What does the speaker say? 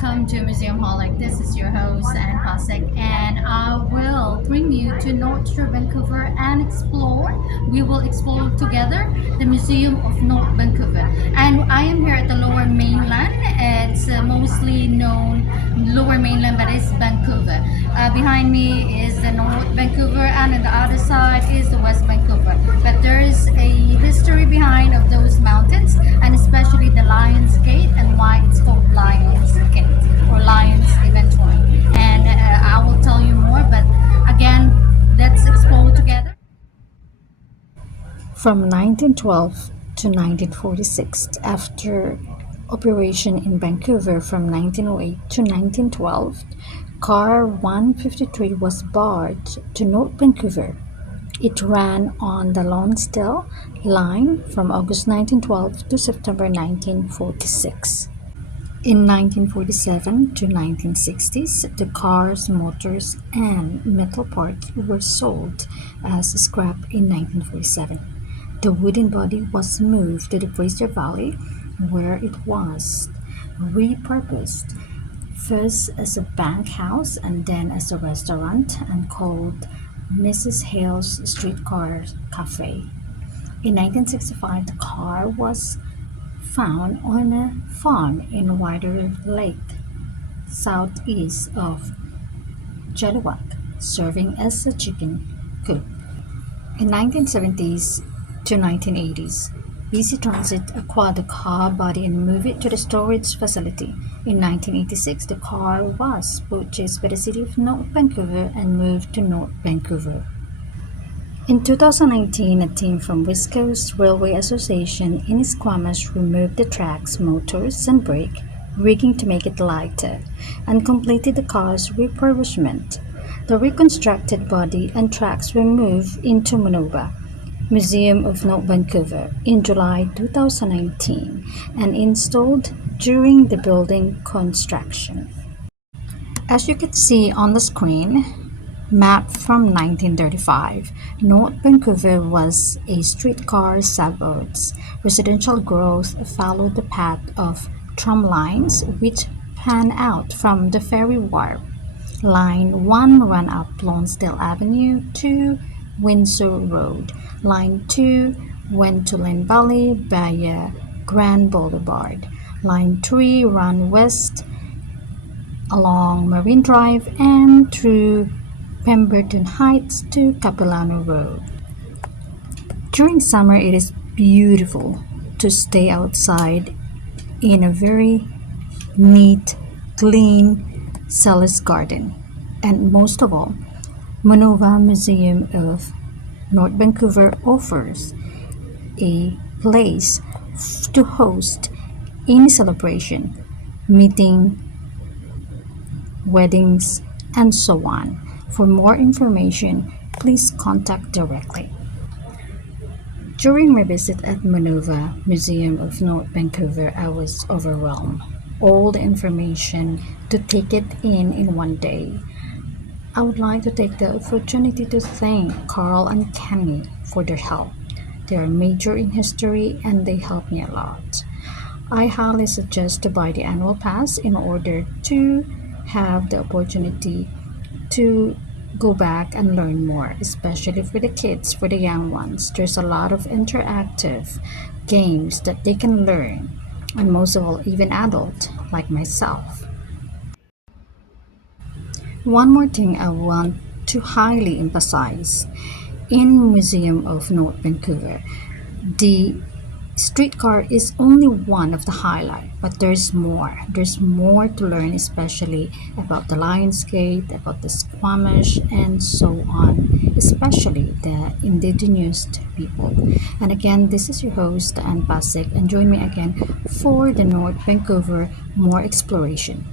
welcome to Museumholic. This is your host, Anne Pasek, and I will bring you to North Vancouver and explore. We will explore together the Museum of North Vancouver. And I am here at the Lower Mainland. It's mostly known Lower Mainland, but it's Vancouver. Behind me is the North Vancouver, and on the other side is the West Vancouver. But there is a history behind of those mountains, and especially the Lions Gate and why it's called Lions Gate or Lions eventually. And I will tell you more, but again, let's explore together. From 1912 to 1946, after operation in Vancouver from 1908 to 1912, Car 153 was barged to North Vancouver. It ran on the Lonsdale line from August 1912 to September 1946. In 1947 to 1960s, the cars, motors, and metal parts were sold as scrap in 1947. The wooden body was moved to the Fraser Valley, where it was repurposed, first as a bunkhouse and then as a restaurant, and called Mrs. Hale's Streetcar Cafe. In 1965, the car was found on a farm in Ryder Lake, southeast of Chilliwack, serving as a chicken coop. In 1970s to 1980s, Easy Transit acquired the car body and moved it to the storage facility. In 1986, the car was purchased by the City of North Vancouver and moved to North Vancouver. In 2019, a team from West Coast Railway Association in Squamish removed the tracks, motors, and brake rigging to make it lighter, and completed the car's refurbishment. The reconstructed body and tracks were moved into MONOVA, Museum of North Vancouver, in July 2019 and installed during the building construction. As you can see on the screen, map from 1935, North Vancouver was a streetcar suburbs. Residential growth followed the path of tram lines which pan out from the ferry wharf. Line 1 ran up Lonsdale Avenue to Windsor Road. Line 2 went to Lynn Valley via Grand Boulevard. Line 3 ran west along Marine Drive and through Pemberton Heights to Capilano Road. During summer, it is beautiful to stay outside in a very neat, clean, Celis garden. And most of all, MONOVA Museum of North Vancouver offers a place to host any celebration, meeting, weddings, and so on. For more information, please contact directly. During my visit at MONOVA Museum of North Vancouver, I was overwhelmed. All the information to take it in one day. I would like to take the opportunity to thank Carl and Kenny for their help. They are major in history and they helped me a lot. I highly suggest to buy the annual pass in order to have the opportunity to go back and learn more, especially for the kids, for the young ones. There's a lot of interactive games that they can learn, and most of all, even adult like myself. One more thing I want to highly emphasize in Museum of North Vancouver, the streetcar is only one of the highlight, but there's more. There's more to learn, especially about the Lions Gate, about the Squamish, and so on, especially the indigenous people. And again, this is your host, Anne Pasek, and join me again for the North Vancouver More Exploration.